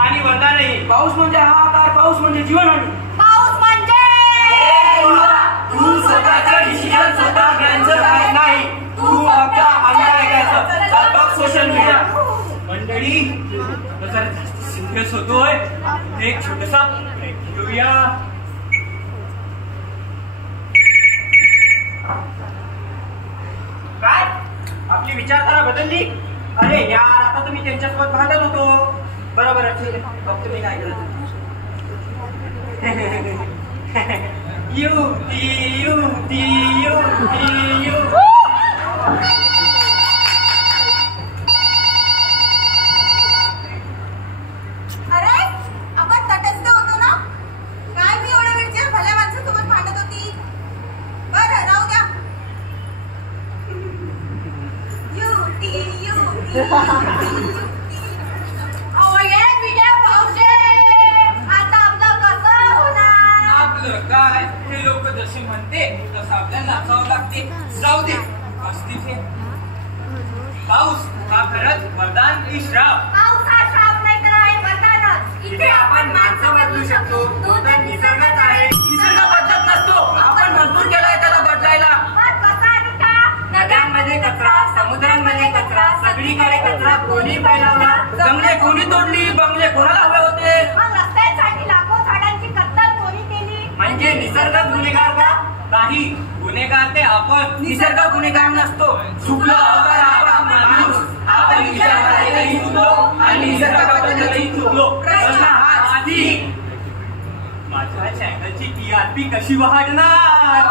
आणि वरदानही. पाऊस म्हणजे हाहाकार, पाऊस म्हणजे जीवनहानी. पाऊस म्हणजे तू स्वतःचं डिसिजन स्वतः घ्यायचं काय नाही, तू फक्त आम्हाला ऐकायचं. चल बघ सोशल मीडिया. मंडळी जर सिरियस होतोय, एक छोटसा ब्रेक घेऊया. काय आपली विचारधारा बदलली? अरे यार, आता तुम्ही त्यांच्यासोबत भांडत होतो. बरोबर ठीक आहे, बघ तुम्ही काय करत. युती युती युती यु. अरे आपण तटस्थ होतो ना. काय मी एवढ्या वेळच्या भल्या माणसासोबत भांडत होती. बरं राहू द्या. युती युती अहो ये विजय पावसे, आता आपलं कसं होणार? आपलं काय, हे लोक जसे म्हणते तसं आपल्याला नाचावं लागते. जाऊ दे तिथे. पाऊस हा खरंच वरदान की श्राप? पाऊस हा श्राप नाही तर आहे वरदानच. इथे आपण माणसं बदलू शकतो, तो तर निसर्गच आहे. निसर्ग बदलत नसतो, आपण मजबूर केलाय त्याला बदलायला. पण कसा आणि का? नद्यांमध्ये कचरा, समुद्रांमध्ये कचरा, सगळीकडे कचरा कोणी फैलावला? जंगले कोणी तोडली, बंगले कोणाला हवे होते? मग रस्त्यांसाठी लाखो झाडांची कत्तल कोणी केली? म्हणजे निसर्ग गुन्हेगार का? नाही, गुन्हेगार ते आपण. निसर्ग गुन्हेगार नसतो. चुकलो अवतार आपण माणूस. आपण विचार करायलाही चुकलो आणि निसर्गाबद्दलही चुकलो. प्रश्न हाच की माझ्या चॅनलची टीआरपी कशी वाढणार?